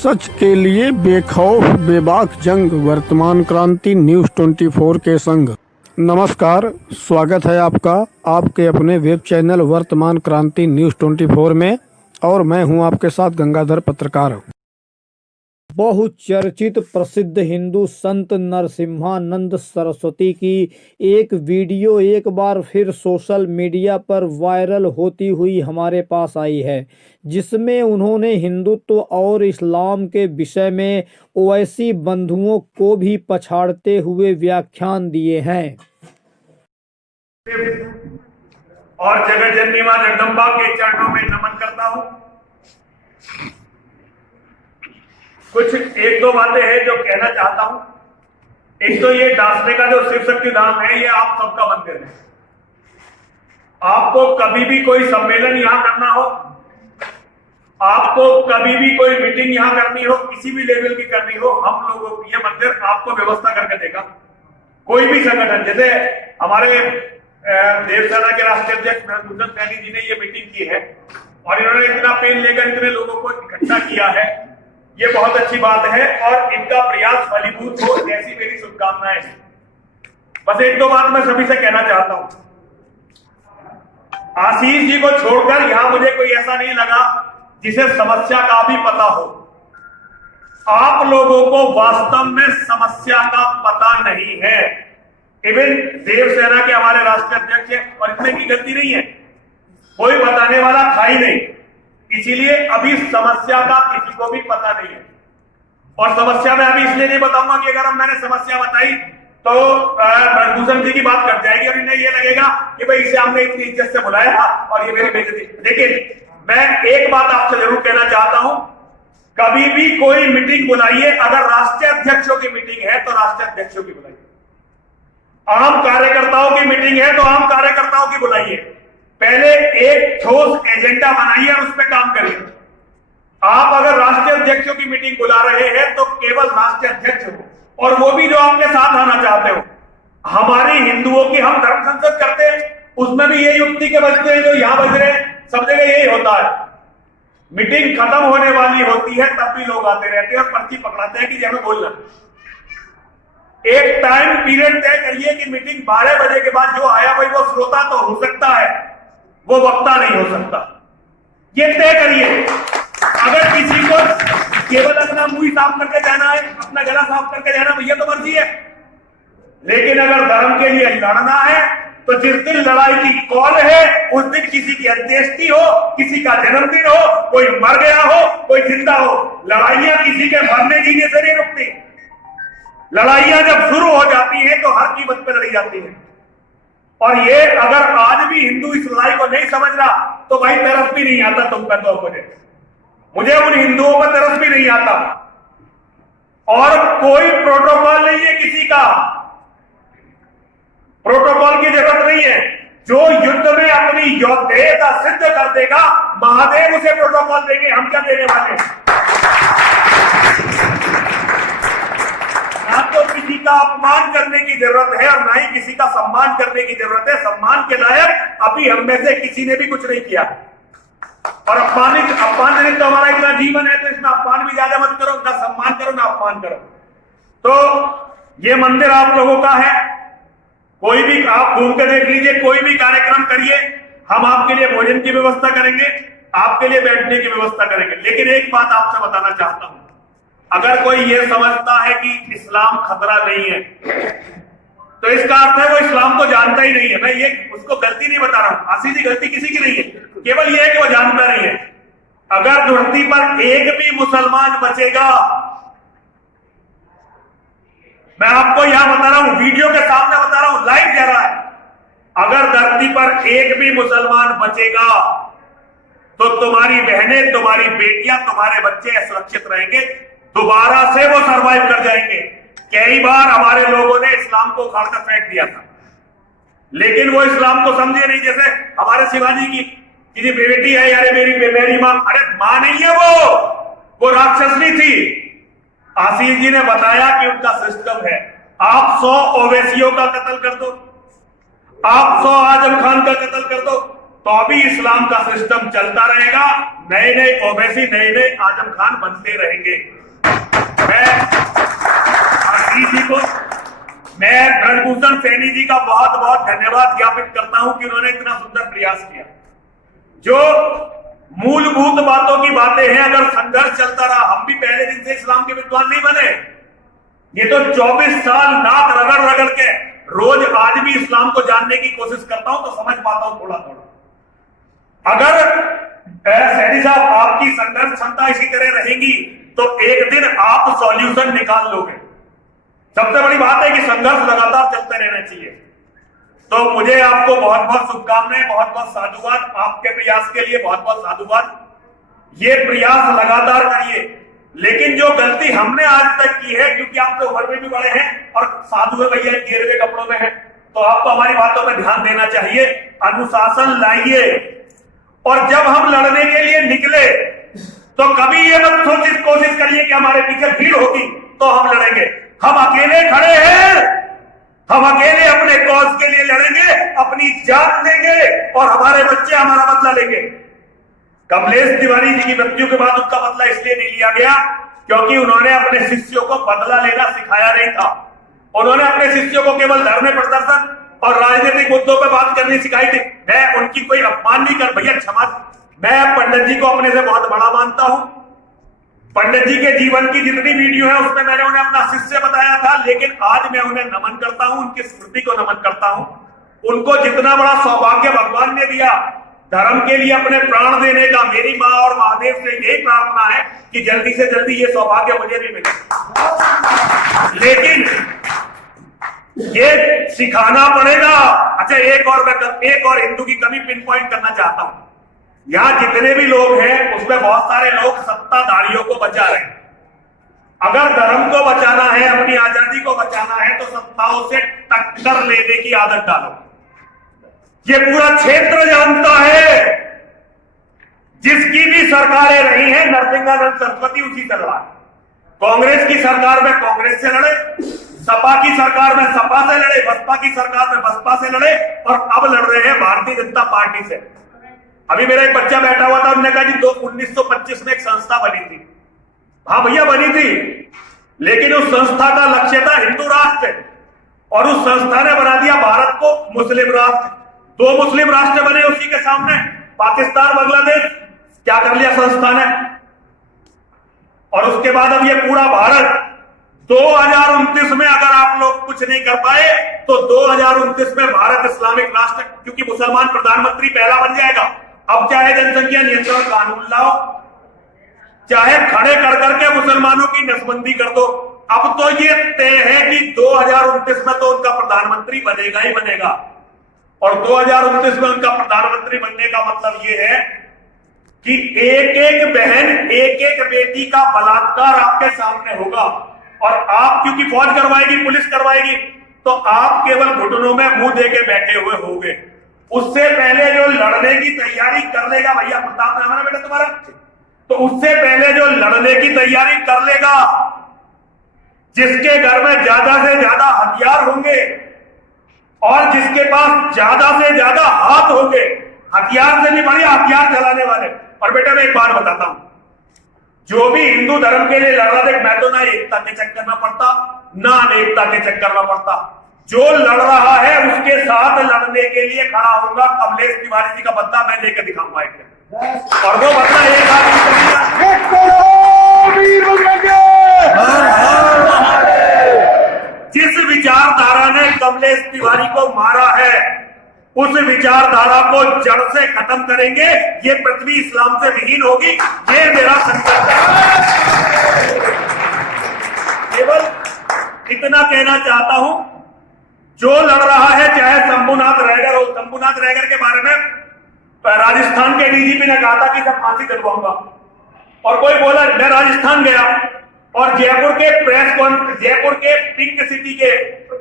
सच के लिए बेखौफ बेबाक जंग, वर्तमान क्रांति न्यूज़ 24 के संग। नमस्कार, स्वागत है आपका आपके अपने वेब चैनल वर्तमान क्रांति न्यूज़ 24 में, और मैं हूं आपके साथ गंगाधर पत्रकार। बहुचर्चित प्रसिद्ध हिंदू संत नरसिम्हानंद सरस्वती की एक वीडियो एक बार फिर सोशल मीडिया पर वायरल होती हुई हमारे पास आई है, जिसमें उन्होंने हिंदुत्व और इस्लाम के विषय में ओवैसी बंधुओं को भी पछाड़ते हुए व्याख्यान दिए हैं। और जगत जननी मां जगदम्बा के चरणों में नमन करता हूं। कुछ एक दो बातें हैं जो कहना चाहता हूं। एक तो ये दासने का जो शिव शक्ति धाम है, ये आप सबका मंदिर है। आपको कभी भी कोई सम्मेलन यहां करना हो, आपको कभी भी कोई मीटिंग यहां करनी हो, किसी भी लेवल की करनी हो, हम लोगों को ये मंदिर आपको व्यवस्था करके देगा। कोई भी संगठन, जैसे हमारे देवसेना के राष्ट्रीय अध्यक्ष भूषण सैनी जी ने ये मीटिंग की है और इन्होंने इतना पेन लेकर इतने लोगों को इकट्ठा किया है, ये बहुत अच्छी बात है और इनका प्रयास फलीभूत हो, ऐसी मेरी शुभकामनाएं हैं। बस एक दो बात मैं सभी से कहना चाहता हूं। आशीष जी को छोड़कर यहां मुझे कोई ऐसा नहीं लगा जिसे समस्या का भी पता हो। आप लोगों को वास्तव में समस्या का पता नहीं है। इवन देवसेना के हमारे राष्ट्रीय अध्यक्ष हैं और इसमें की गलती नहीं है, कोई बताने वाला था ही नहीं, इसीलिए अभी समस्या का किसी को भी पता नहीं है। और समस्या में अभी इसलिए नहीं बताऊंगा कि अगर मैंने समस्या बताई तो भूषण जी की बात कर जाएगी और इन्हें ये लगेगा कि भाई इसे हमने इतनी इज्जत से बुलाया था और ये मेरी बेइज्जती। लेकिन मैं एक बात आपसे जरूर कहना चाहता हूं, कभी भी कोई मीटिंग बुलाइए, अगर राष्ट्रीय अध्यक्षों की मीटिंग है तो राष्ट्रीय अध्यक्षों की बुलाइए, आम कार्यकर्ताओं की मीटिंग है तो आम कार्यकर्ताओं की बुलाइए। पहले एक ठोस एजेंडा बनाइए और उस पर काम करिए। आप अगर राष्ट्रीय अध्यक्षों की मीटिंग बुला रहे हैं तो केवल राष्ट्रीय अध्यक्ष हो, और वो भी जो आपके साथ आना चाहते हो। हमारी हिंदुओं की हम धर्म संसद करते हैं, उसमें भी ये युक्ति के बजते हैं जो यहां बज रहे हैं, सब जगह यही होता है। मीटिंग खत्म होने वाली होती है तब भी लोग आते रहते हैं और पर्ची पकड़ाते हैं कि जब बोलना। एक टाइम पीरियड तय करिए कि मीटिंग 12 बजे के बाद जो आया भाई वो श्रोता तो हो सकता है, वो वक्ता नहीं हो सकता। ये तय करिए। अगर किसी को केवल अपना मुंह साफ करके जाना है, अपना गला साफ करके जाना है, ये तो मर्जी है। लेकिन अगर धर्म के लिए लड़ना है तो जिस दिन लड़ाई की कॉल है उस दिन किसी की अंत्येष्टि हो, किसी का जन्मदिन हो, कोई मर गया हो, कोई जिंदा हो, लड़ाइयां किसी के मरने जीने से नहीं रुकती। लड़ाइयां जब शुरू हो जाती हैं तो हर कीमत पर लड़ी जाती है। और ये अगर आज भी हिंदू इस लड़ाई को नहीं समझ रहा तो भाई तरस भी नहीं आता तुम पर। तो मुझे उन हिंदुओं पर तरस भी नहीं आता। और कोई प्रोटोकॉल नहीं है किसी का, प्रोटोकॉल की जरूरत नहीं है। जो युद्ध में अपनी योद्धेयता सिद्ध कर देगा, महादेव उसे प्रोटोकॉल देंगे, हम क्या देने वाले। ना तो किसी का अपमान करने की जरूरत है और ना ही किसी का सम्मान करने की जरूरत है। सम्मान के लायक अभी हम में से किसी ने भी कुछ नहीं किया। और अपमान तो हमारा इतना जीवन है, तो इसमें अपमान भी ज्यादा मत करो, ना सम्मान करो ना अपमान करो। तो ये मंदिर आप लोगों का है। कोई भी आप घूम के देख लीजिए, कोई भी कार्यक्रम करिए, हम आपके लिए भोजन की व्यवस्था करेंगे, आपके लिए बैठने की व्यवस्था करेंगे। लेकिन एक बात आपसे बताना चाहता हूं, अगर कोई ये समझता है कि इस्लाम खतरा नहीं है तो इसका अर्थ है वो इस्लाम को जानता ही नहीं है। मैं ये उसको गलती नहीं बता रहा हूं, आशीष जी गलती किसी की नहीं है, केवल ये है कि वो जानता नहीं है। अगर धरती पर एक भी मुसलमान बचेगा, मैं आपको यहां बता रहा हूं, वीडियो के सामने बता रहा हूं, लाइव जा रहा है, अगर धरती पर एक भी मुसलमान बचेगा तो तुम्हारी बहनें, तुम्हारी बेटियां, तुम्हारे बच्चे सुरक्षित रहेंगे, दोबारा से वो सरवाइव कर जाएंगे। कई बार हमारे लोगों ने इस्लाम को उखाड़ कर फेंक दिया था, लेकिन वो इस्लाम को समझे नहीं। जैसे हमारे शिवाजी की बेटी है, यार मेरी मां, अरे मां नहीं है वो राक्षसनी थी। आशीष जी ने बताया कि उनका सिस्टम है, आप 100 ओवैसियों का कत्ल कर दो, आप 100 आजम खान का कत्ल कर दो, तो अभी इस्लाम का सिस्टम चलता रहेगा। नए नए ओवैसी, नए नए आजम खान बनते रहेंगे। मैं ब्रजभूषण सैनी जी का बहुत बहुत धन्यवाद ज्ञापित करता हूं कि उन्होंने इतना सुंदर प्रयास किया। जो मूलभूत बातों की बातें हैं, अगर संघर्ष चलता रहा, हम भी पहले दिन से इस्लाम के विद्वान नहीं बने। ये तो 24 साल नाक रगड़ रगड़ के रोज आज भी इस्लाम को जानने की कोशिश करता हूं, तो समझ पाता हूं थोड़ा थोड़ा। अगर सैनी साहब आपकी संघर्ष क्षमता इसी तरह रहेगी तो एक दिन आप सॉल्यूशन निकाल लोगे। सबसे बड़ी बात है कि संघर्ष लगातार चलते रहना चाहिए। तो मुझे आपको बहुत बहुत शुभकामनाएं, बहुत बहुत साधुवाद। आपके प्रयास के लिए बहुत बहुत साधुवाद। ये प्रयास लगातार करिए। लेकिन जो गलती हमने आज तक की है, क्योंकि आप तो उम्र में भी बड़े हैं और साधु है भैया, गिरवे कपड़ों में हैं, तो आपको हमारी बातों पर ध्यान देना चाहिए। अनुशासन लाइए। और जब हम लड़ने के लिए निकले तो कभी ये मत कोशिश करिए कि हमारे पीछे भीड़ होगी तो हम लड़ेंगे। हम अकेले खड़े हैं, हम अकेले अपने कॉज के लिए लड़ेंगे, अपनी जान देंगे और हमारे बच्चे हमारा बदला लेंगे। कमलेश तिवारी जी की मृत्यु के बाद उसका बदला इसलिए नहीं लिया गया क्योंकि उन्होंने अपने शिष्यों को बदला लेना सिखाया नहीं था। उन्होंने अपने शिष्यों को केवल धरने प्रदर्शन और राजनीतिक मुद्दों पर बात करनी सिखाई थी। मैं उनकी कोई अपमान नहीं कर, भैया क्षमा, मैं पंडित जी को अपने से बहुत बड़ा मानता हूं। पंडित जी के जीवन की जितनी वीडियो है उसमें मैंने उन्हें अपना शिष्य बताया था, लेकिन आज मैं उन्हें नमन करता हूं, उनकी स्मृति को नमन करता हूं। उनको जितना बड़ा सौभाग्य भगवान ने दिया धर्म के लिए अपने प्राण देने का, मेरी माँ और महादेव से यही प्रार्थना है कि जल्दी से जल्दी ये सौभाग्य मुझे भी मिले। लेकिन ये सिखाना पड़ेगा। अच्छा, एक और हिंदू की कमी पिन पॉइंट करना चाहता हूं। यहां जितने भी लोग हैं उसमें बहुत सारे लोग सत्ताधारियों को बचा रहे हैं। अगर धर्म को बचाना है, अपनी आजादी को बचाना है, तो सत्ताओं से टक्कर लेने की आदत डालो। ये पूरा क्षेत्र जानता है, जिसकी भी सरकारें रही हैं, नरसिंहानंद सरस्वती उसी से लड़ा। कांग्रेस की सरकार में कांग्रेस से लड़े, सपा की सरकार में सपा से लड़े, बसपा की सरकार में बसपा से लड़े और अब लड़ रहे हैं भारतीय जनता पार्टी से। अभी मेरा एक बच्चा बैठा हुआ था, उन्होंने कहा जी 1925 में एक संस्था बनी थी। हाँ भैया बनी थी, लेकिन उस संस्था का लक्ष्य था हिंदू राष्ट्र, और उस संस्था ने बना दिया भारत को मुस्लिम राष्ट्र। 2 मुस्लिम राष्ट्र बने उसी के सामने, पाकिस्तान, बांग्लादेश। क्या कर लिया संस्था ने? और उसके बाद अब ये पूरा भारत 2029 में अगर आप लोग कुछ नहीं कर पाए तो 2029 में भारत इस्लामिक राष्ट्र, क्योंकि मुसलमान प्रधानमंत्री पहला बन जाएगा। अब चाहे जनसंख्या नियंत्रण कानून लाओ, चाहे खड़े कर करके मुसलमानों की नसबंदी कर दो, अब तो ये तय है कि 2029 में तो उनका प्रधानमंत्री बनेगा ही बनेगा। और 2029 में उनका प्रधानमंत्री बनने का मतलब ये है कि एक एक बहन, एक एक बेटी का बलात्कार आपके सामने होगा। और आप, क्योंकि फौज करवाएगी, पुलिस करवाएगी, तो आप केवल घुटनों में मुंह देके बैठे हुए होंगे। उससे पहले जो लड़ने की तैयारी कर लेगा, भैया प्रताप है हमारा बेटा तुम्हारा, तो उससे पहले जो लड़ने की तैयारी कर लेगा, जिसके घर में ज्यादा से ज्यादा हथियार होंगे और जिसके पास ज्यादा से ज्यादा हाथ होंगे, हथियार से नहीं बढ़िया हथियार चलाने वाले। और बेटा मैं एक बात बताता हूं, जो भी हिंदू धर्म के लिए लड़ रहा था, मैं तो ना एकता के चक्कर में पड़ता, ना अनेकता के चक्कर में पड़ता। जो लड़ रहा है उसके साथ लड़ने के लिए खड़ा होगा। कमलेश तिवारी जी का बदला मैं लेकर दिखाऊंगा एक दिन, और वो बदला एक जिस विचारधारा ने कमलेश तिवारी को मारा है, उस विचारधारा को जड़ से खत्म करेंगे। ये पृथ्वी इस्लाम से विहीन होगी, ये मेरा संकल्प है। केवल इतना कहना चाहता हूं, जो लड़ रहा है, चाहे शंभुनाथ रैगर हो, शंभुनाथ रैगर के बारे में राजस्थान के डीजीपी ने कहा था कि मैं फांसी दिलवाऊंगा, और कोई बोला, मैं राजस्थान गया और जयपुर के पिंक सिटी के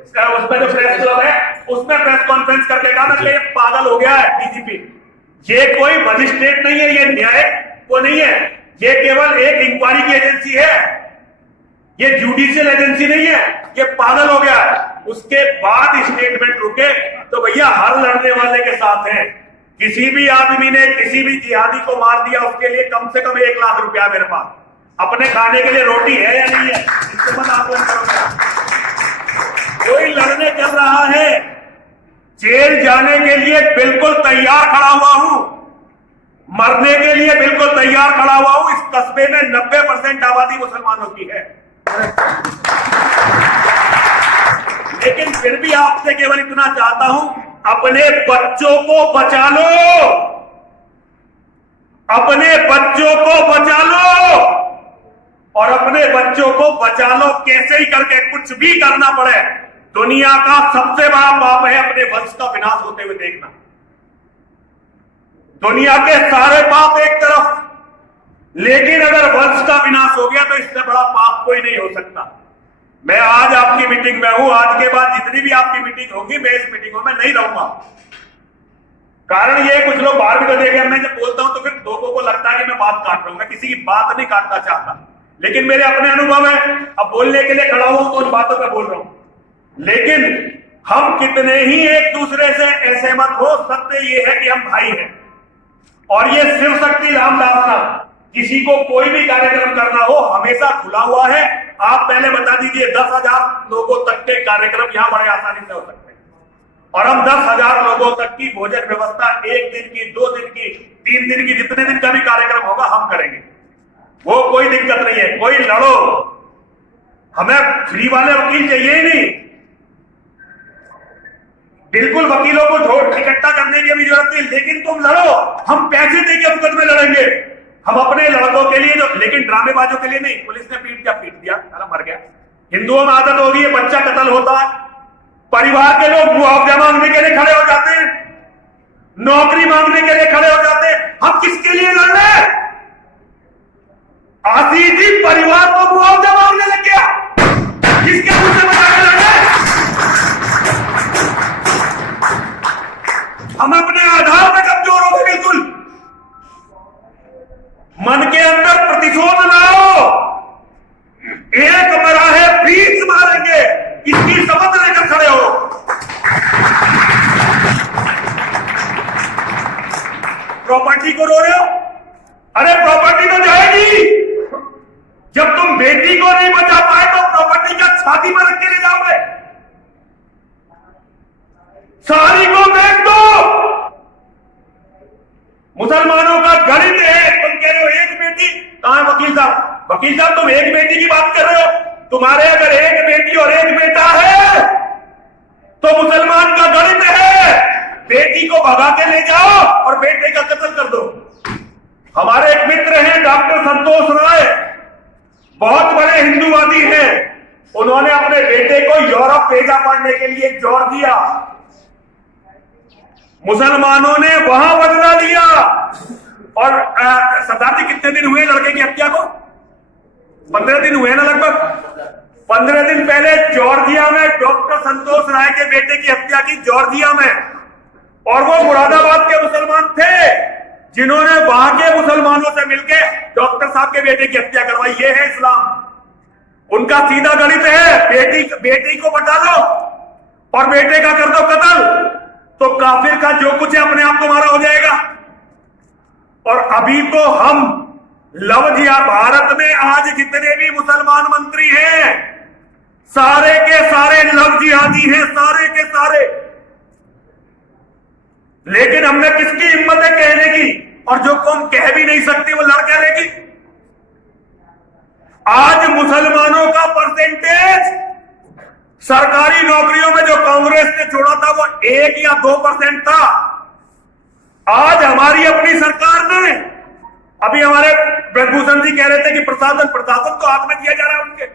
उसमें जो प्रेस क्लब है उसमें प्रेस कॉन्फ्रेंस करके कहा था, ये पागल हो गया है डीजीपी। ये कोई मजिस्ट्रेट नहीं है, ये न्याय को नहीं है, ये केवल एक इंक्वायरी की एजेंसी है, ये जुडिशियल एजेंसी नहीं है, ये पागल हो गया है। उसके बाद स्टेटमेंट रुके तो भैया हर लड़ने वाले के साथ है, किसी भी आदमी ने किसी भी जिहादी को मार दिया, उसके लिए कम से कम 1 लाख रुपया मेरे पास। अपने खाने के लिए रोटी है या नहीं है, इससे मत आकलन करो मेरा। कोई लड़ने चल रहा है, जेल जाने के लिए बिल्कुल तैयार खड़ा हुआ हूं, मरने के लिए बिल्कुल तैयार खड़ा हुआ हूं। इस कस्बे में 90% आबादी मुसलमानों की है, लेकिन फिर भी आपसे केवल इतना चाहता हूं, अपने बच्चों को बचा लो, अपने बच्चों को बचा लो, और अपने बच्चों को बचा लो कैसे ही करके, कुछ भी करना पड़े। दुनिया का सबसे बड़ा पाप है अपने वंश का विनाश होते हुए देखना। दुनिया के सारे पाप एक तरफ, लेकिन अगर वंश का विनाश हो गया तो इससे बड़ा पाप कोई नहीं हो सकता। मैं आज आपकी मीटिंग में हूं, आज के बाद जितनी भी आपकी मीटिंग होगी, मैं इस मीटिंगों में नहीं रहूंगा। कारण ये, कुछ लोग बाहर भी तो देखे, मैं जब बोलता हूं तो फिर लोगों को लगता है कि मैं बात काट रहा हूं। मैं किसी की बात नहीं काटना चाहता, लेकिन मेरे अपने अनुभव है, अब बोलने के लिए खड़ा हुआ हूं तो उन बातों पर बोल रहा हूं। लेकिन हम कितने ही एक दूसरे से असहमत हो, सत्य ये है कि हम भाई हैं। और ये शिव शक्ति रामदास का किसी को कोई भी कार्यक्रम करना हो हमेशा खुला हुआ है। आप पहले बता दीजिए, 10,000 लोगों तक के कार्यक्रम यहां बड़े आसानी से हो सकते हैं, और हम 10,000 लोगों तक की भोजन व्यवस्था 1 दिन की, 2 दिन की, 3 दिन की, जितने दिन का भी कार्यक्रम होगा हम करेंगे। वो कोई दिक्कत नहीं है। कोई लड़ो, हमें फ्री वाले वकील चाहिए ही नहीं, बिल्कुल वकीलों को इकट्ठा करने की भी जरूरत नहीं, लेकिन तुम लड़ो, हम पैसे देके मुकदमे लड़ेंगे, हम अपने लड़कों के लिए, लेकिन ड्रामेबाजों के लिए नहीं। पुलिस ने पीट दिया, साला मर गया। हिंदुओं में आदत होगी है, बच्चा कत्ल होता है, परिवार के लोग मुआवजा मांगने के लिए खड़े हो जाते हैं, नौकरी मांगने के लिए खड़े हो जाते हैं। हम किसके लिए लड़ रहे हैं? आशीष जी परिवार को मुआवजा मांगने लग गया, किसके मुंह से बचा के लड़ रहे? हम अपने आधार में कमजोर हो गए, बिल्कुल मन के अंदर प्रतिशोध लाओ। एक मरा है 20 मारेंगे, इसकी समझ लेकर खड़े हो। प्रॉपर्टी को रो रहे हो? अरे प्रॉपर्टी तो जाएगी। जब तुम बेटी को नहीं बचा पाए तो प्रॉपर्टी का छाती में रख के ले जाओगे? सारी को बेच दो। मुसलमानों का गणित है। तुम कह रहे हो एक बेटी, कहां है वकील साहब? वकील साहब तुम एक बेटी की बात कर रहे हो? तुम्हारे अगर एक बेटी और एक बेटा है तो मुसलमान का गणित है, बेटी को भगा के ले जाओ और बेटे का कत्ल कर दो। हमारे एक मित्र हैं डॉक्टर संतोष राय, बहुत बड़े हिंदूवादी हैं, उन्होंने अपने बेटे को यूरोप भेजा पढ़ने के लिए, जॉर्जिया। मुसलमानों ने वहां बदला लिया। और सरदार जी कितने दिन हुए लड़के की हत्या को? 15 दिन हुए ना लगभग। 15 दिन पहले जॉर्जिया में डॉक्टर संतोष राय के बेटे की हत्या की, जॉर्जिया में। और वो मुरादाबाद के मुसलमान थे जिन्होंने वहां के मुसलमानों से मिलकर डॉक्टर साहब के बेटे की हत्या करवाई। ये है इस्लाम। उनका सीधा गणित है, बेटी को बचा लो और बेटे का कर दो कत्ल, तो काफिर का जो कुछ है अपने आप तुम्हारा हो जाएगा। और अभी तो हम लव जिहाद, भारत में आज जितने भी मुसलमान मंत्री हैं सारे के सारे लव जिहादी हैं, सारे के सारे। लेकिन हमने किसकी हिम्मत है कहने की? और जो कौम कह भी नहीं सकती वो लड़ कह लेगी। आज मुसलमानों का परसेंटेज सरकारी नौकरियों में जो कांग्रेस ने छोड़ा था वो 1 या 2% था। आज हमारी अपनी सरकार ने, अभी हमारे ब्रजभूषण जी कह रहे थे कि प्रशासन को हाथ में दिया जा रहा है उनके।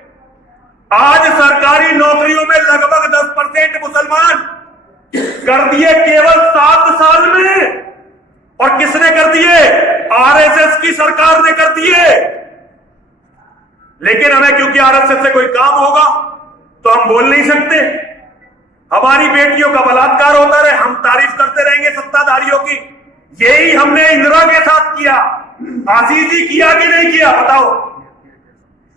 आज सरकारी नौकरियों में लगभग 10% मुसलमान कर दिए केवल 7 साल में। और किसने कर दिए? आरएसएस की सरकार ने कर दिए। लेकिन हमें क्योंकि आरएसएस से कोई काम होगा तो हम बोल नहीं सकते। हमारी बेटियों का बलात्कार होता रहे, हम तारीफ करते रहेंगे सत्ताधारियों की। यही हमने इंदिरा के साथ किया। आशीष जी किया कि नहीं किया बताओ?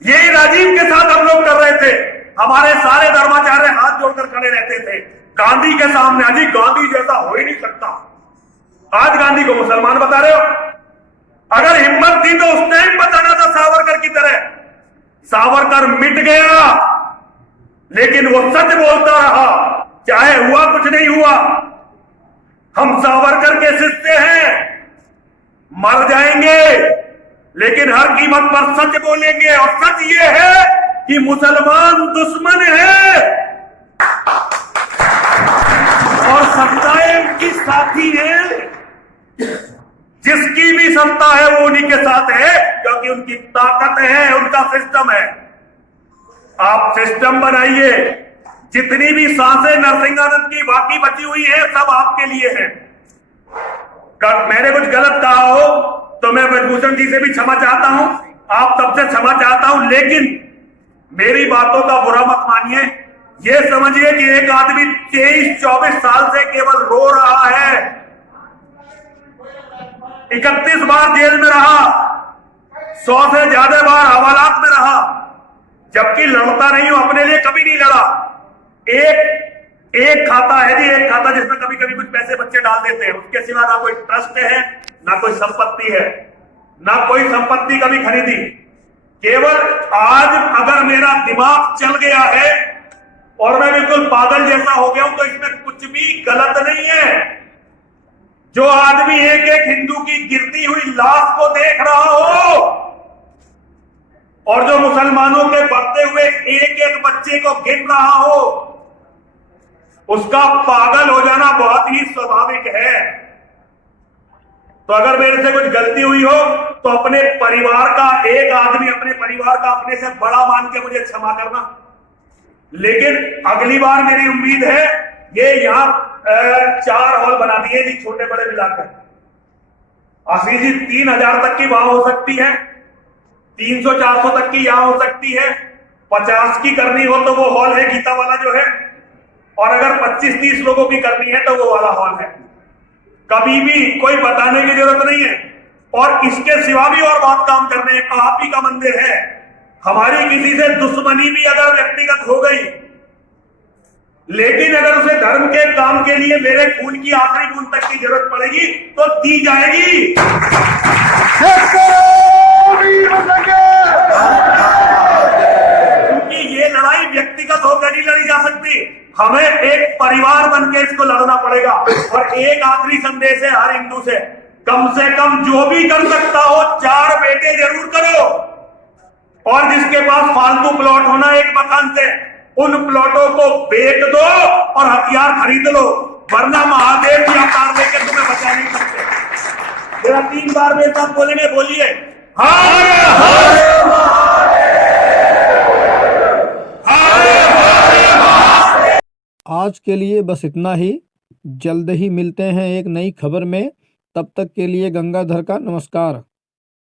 यही राजीव के साथ हम लोग कर रहे थे। हमारे सारे धर्माचार्य हाथ जोड़कर खड़े रहते थे गांधी के सामने। अजी गांधी जैसा हो ही नहीं सकता। आज गांधी को मुसलमान बता रहे हो। अगर हिम्मत थी तो उस टाइम बताना था सावरकर की तरह। सावरकर मिट गया, लेकिन वो सच बोलता रहा, चाहे हुआ कुछ नहीं हुआ। हम सावरकर के शिष्य हैं, मर जाएंगे लेकिन हर कीमत पर सच बोलेंगे। और सच ये है कि मुसलमान दुश्मन है और सत्ताएं उनकी साथी है। जिसकी भी सत्ता है वो उन्हीं के साथ है, क्योंकि उनकी ताकत है, उनका सिस्टम है। आप सिस्टम बनाइए। जितनी भी सांसें नरसिंहानंद की बाकी बची हुई है, सब आपके लिए है। मैंने कुछ गलत कहा हो तो मैं ब्रजभूषण जी से भी क्षमा चाहता हूं, आप सबसे क्षमा चाहता हूं, लेकिन मेरी बातों का बुरा मत मानिए। ये समझिए कि एक आदमी 23-24 साल से केवल रो रहा है, 31 बार जेल में रहा, 100 से ज्यादा बार हवालात में रहा, जबकि लड़ता नहीं हूं, अपने लिए कभी नहीं लड़ा। एक खाता है जी, एक खाता जिसमें कभी कभी कुछ पैसे बच्चे डाल देते हैं, उसके सिवा ना कोई ट्रस्ट है, ना कोई संपत्ति है, ना कोई संपत्ति कभी खरीदी। केवल आज अगर मेरा दिमाग चल गया है और मैं बिल्कुल पागल जैसा हो गया हूं तो इसमें कुछ भी गलत नहीं है। जो आदमी एक एक हिंदू की गिरती हुई लाश को देख रहा हो और जो मुसलमानों के बढ़ते हुए एक एक बच्चे को गिन रहा हो, उसका पागल हो जाना बहुत ही स्वाभाविक है। तो अगर मेरे से कुछ गलती हुई हो तो अपने परिवार का एक आदमी अपने परिवार का अपने से बड़ा मान के मुझे क्षमा करना। लेकिन अगली बार मेरी उम्मीद है, ये यहां 4 हॉल बना दिए जी, छोटे बड़े मिलाकर। आशीष जी 3000 तक की वहां हो सकती है, 300-400 तक की यहां हो सकती है, 50 की करनी हो तो वो हॉल है गीता वाला जो है, और अगर 25-30 लोगों की करनी है तो वो वाला हॉल है। कभी भी कोई बताने की जरूरत नहीं है। और इसके सिवा भी और बात काम करने, आप ही का मंदिर है, हमारी किसी से दुश्मनी भी अगर व्यक्तिगत हो गई, लेकिन अगर उसे धर्म के काम के लिए मेरे खून की आखिरी बूंद तक की जरूरत पड़ेगी तो दी जाएगी। क्योंकि ये लड़ाई व्यक्तिगत होकर नहीं लड़ी जा सकती, हमें एक परिवार बनके इसको लड़ना पड़ेगा। और एक आखिरी संदेश है हर हिंदू से कम जो भी कर सकता हो 4 बेटे जरूर करो, और जिसके पास फालतू प्लॉट होना एक मकान से, उन प्लॉटों को बेच दो और हथियार खरीद लो, वरना महादेव की अवतार लेकर तुम्हें बचा नहीं सकते। मेरा 3 बार मेरे साथ बोलेंगे, बोलिए हर हर महादेव। आज के लिए बस इतना ही। जल्द ही मिलते हैं एक नई खबर में। तब तक के लिए गंगाधर का नमस्कार।